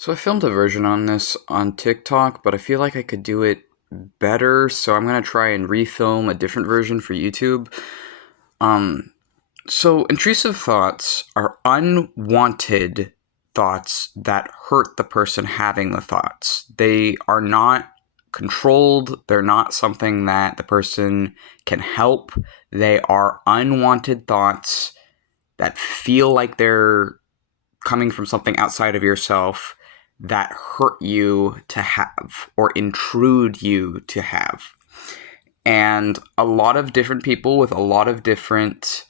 So I filmed a version on this on TikTok, but I feel like I could do it better, so I'm gonna try and refilm a different version for YouTube. Um, so intrusive thoughts are unwanted thoughts that hurt the person having the thoughts. They are not controlled, they're not something that the person can help. They are unwanted thoughts that feel like they're coming from something outside of yourself that hurt you to have or intrude you to have. And a lot of different people with a lot of different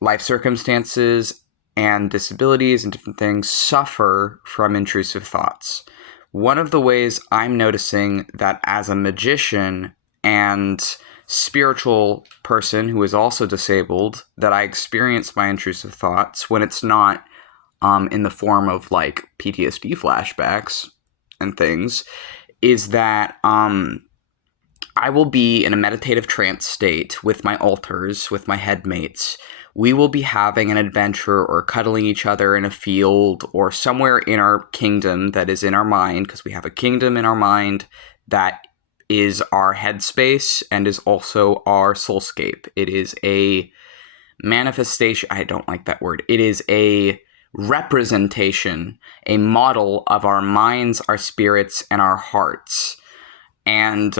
life circumstances and disabilities and different things suffer from intrusive thoughts. One of the ways I'm noticing that as a magician and spiritual person who is also disabled, that I experience my intrusive thoughts when it's not in the form of like PTSD flashbacks and things, is that I will be in a meditative trance state with my alters, with my headmates. We will be having an adventure or cuddling each other in a field or somewhere in our kingdom that is in our mind, because we have a kingdom in our mind that is our headspace and is also our soulscape. It is a manifestation. I don't like that word. It is a representation, a model of our minds, our spirits, and our hearts. And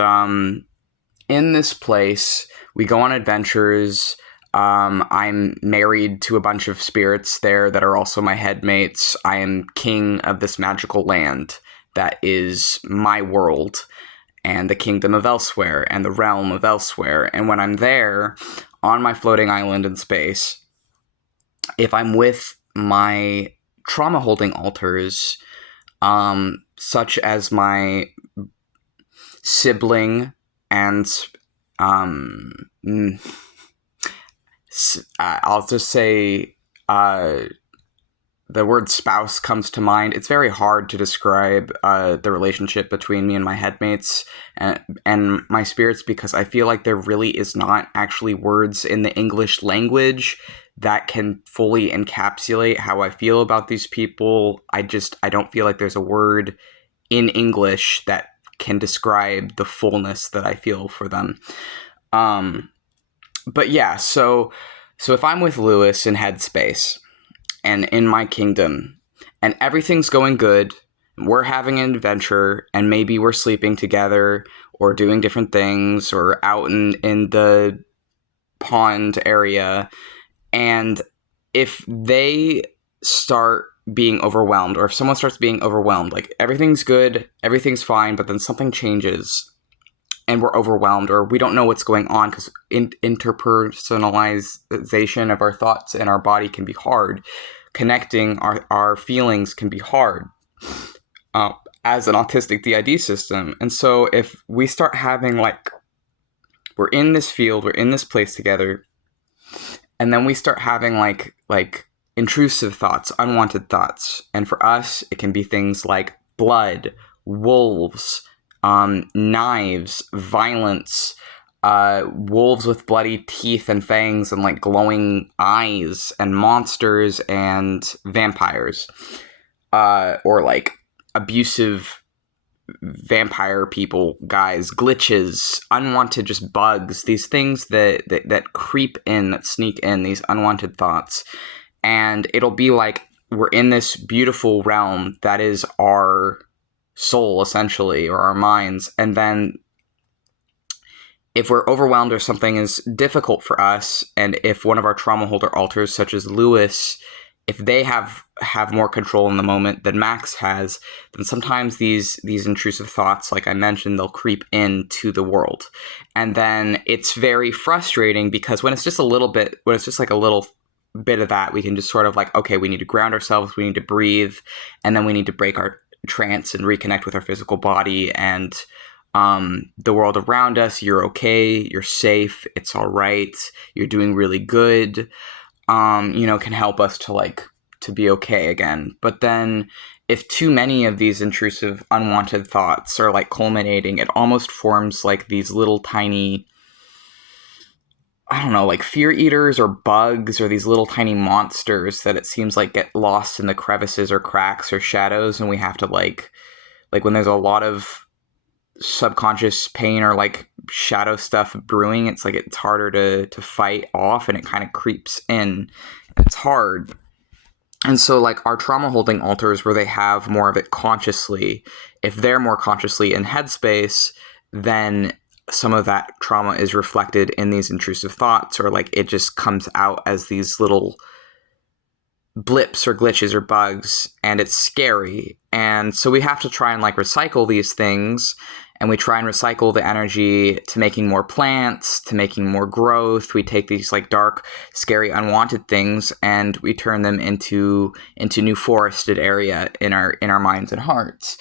in this place, we go on adventures. I'm married to a bunch of spirits there that are also my headmates. I am king of this magical land that is my world and the kingdom of elsewhere and the realm of elsewhere. And when I'm there on my floating island in space, if I'm with my trauma holding alters, such as my sibling and I'll just say the word spouse comes to mind. It's very hard to describe the relationship between me and my headmates and my spirits, because I feel like there really is not actually words in the English language that can fully encapsulate how I feel about these people. I don't feel like there's a word in English that can describe the fullness that I feel for them. But yeah, so if I'm with Lewis in Headspace and in my kingdom and everything's going good, we're having an adventure and maybe we're sleeping together or doing different things or out in the pond area, and if they start being overwhelmed, or if someone starts being overwhelmed, like everything's good, everything's fine, but then something changes and we're overwhelmed, or we don't know what's going on, because interpersonalization of our thoughts and our body can be hard. Connecting our feelings can be hard as an autistic DID system. And so if we start having, like, we're in this field, we're in this place together, and then we start having like intrusive thoughts, unwanted thoughts. And for us, it can be things like blood, wolves, knives, violence, wolves with bloody teeth and fangs and like glowing eyes, and monsters and vampires, or like abusive vampire people, guys, glitches, unwanted just bugs, these things that creep in, that sneak in, these unwanted thoughts. And it'll be like we're in this beautiful realm that is our soul, essentially, or our minds. And then if we're overwhelmed or something is difficult for us, and if one of our trauma holder alters, such as Lewis, if they have more control in the moment than Max has, then sometimes these intrusive thoughts, like I mentioned, they'll creep into the world. And then it's very frustrating, because when it's just like a little bit of that, we can just sort of like, okay, we need to ground ourselves, we need to breathe, and then we need to break our trance and reconnect with our physical body and the world around us. You're okay, you're safe, it's all right, you're doing really good. Can help us to be okay again. But then if too many of these intrusive, unwanted thoughts are like culminating, it almost forms like these little tiny I don't know, like fear eaters or bugs or these little tiny monsters that it seems like get lost in the crevices or cracks or shadows, and we have to like when there's a lot of subconscious pain or like shadow stuff brewing, it's like it's harder to fight off, and it kind of creeps in. It's hard. And so like our trauma holding altars, where they have more of it consciously, if they're more consciously in headspace, then some of that trauma is reflected in these intrusive thoughts, or like it just comes out as these little blips or glitches or bugs, and it's scary. And so we have to try and like recycle these things, and we try and recycle the energy to making more plants, to making more growth. We take these like dark, scary, unwanted things, and we turn them into new forested area in our minds and hearts.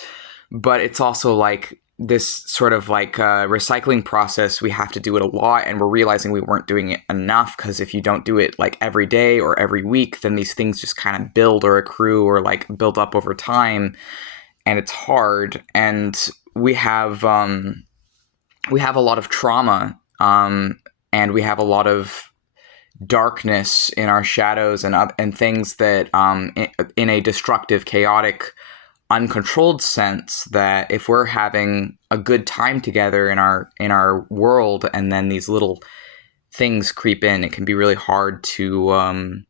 But it's also like this sort of like recycling process. We have to do it a lot, and we're realizing we weren't doing it enough, because if you don't do it like every day or every week, then these things just kind of build or accrue or like build up over time, and it's hard. And we have a lot of trauma, and we have a lot of darkness in our shadows, and things that in a destructive, chaotic, uncontrolled sense, that if we're having a good time together in our world, and then these little things creep in, it can be really hard to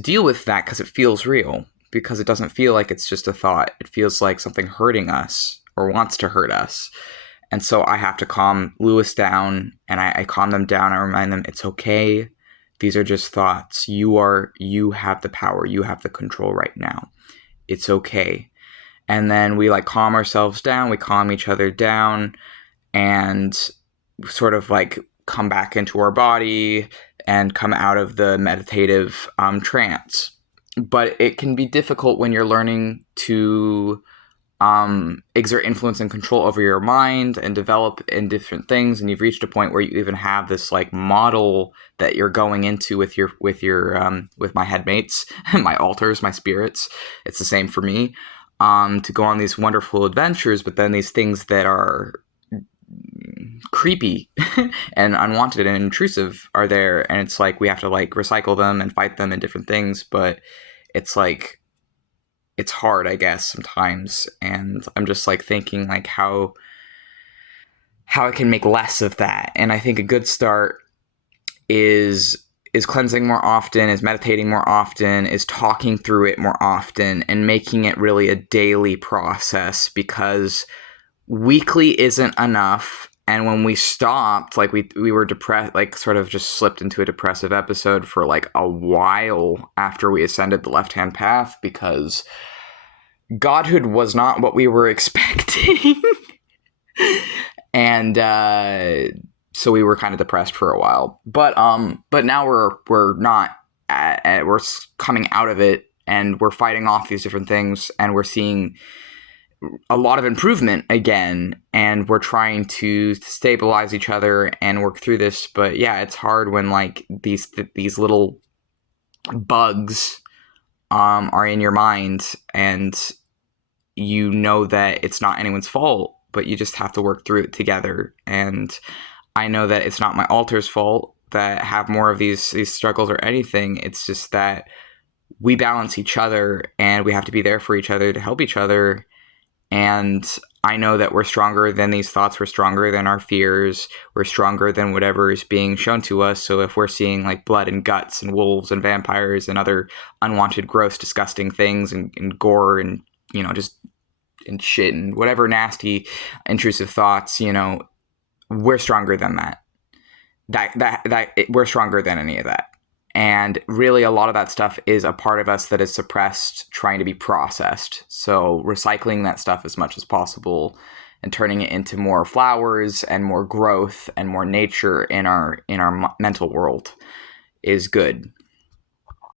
deal with that, because it feels real, because it doesn't feel like it's just a thought. It feels like something hurting us or wants to hurt us. And so I have to calm Lewis down, and I calm them down. I remind them it's okay. These are just thoughts. You have the power. You have the control right now. It's okay. And then we like calm ourselves down. We calm each other down, and sort of like come back into our body and come out of the meditative trance. But it can be difficult when you're learning to exert influence and control over your mind and develop in different things, and you've reached a point where you even have this like model that you're going into with your with my headmates, my altars, my spirits. It's the same for me, to go on these wonderful adventures, but then these things that are creepy and unwanted and intrusive are there, and it's like we have to like recycle them and fight them in different things. But it's like it's hard, I guess, sometimes. And I'm just like thinking like how I can make less of that. And I think a good start is cleansing more often, is meditating more often, is talking through it more often, and making it really a daily process, because weekly isn't enough. And when we stopped, like we were depressed, like sort of just slipped into a depressive episode for like a while after we ascended the left-hand path, because godhood was not what we were expecting. And so we were kind of depressed for a while. But now we're not we're coming out of it, and we're fighting off these different things, and we're seeing a lot of improvement again, and we're trying to stabilize each other and work through this. But yeah, it's hard when like these little bugs are in your mind, and you know that it's not anyone's fault, but you just have to work through it together. And I know that it's not my altar's fault that have more of these struggles or anything. It's just that we balance each other, and we have to be there for each other to help each other. And I know that we're stronger than these thoughts. We're stronger than our fears. We're stronger than whatever is being shown to us. So if we're seeing like blood and guts and wolves and vampires and other unwanted, gross, disgusting things, and gore, and, you know, just and shit and whatever nasty, intrusive thoughts, you know, we're stronger than that. We're stronger than any of that. And really, a lot of that stuff is a part of us that is suppressed, trying to be processed. So recycling that stuff as much as possible, and turning it into more flowers and more growth and more nature in our mental world is good.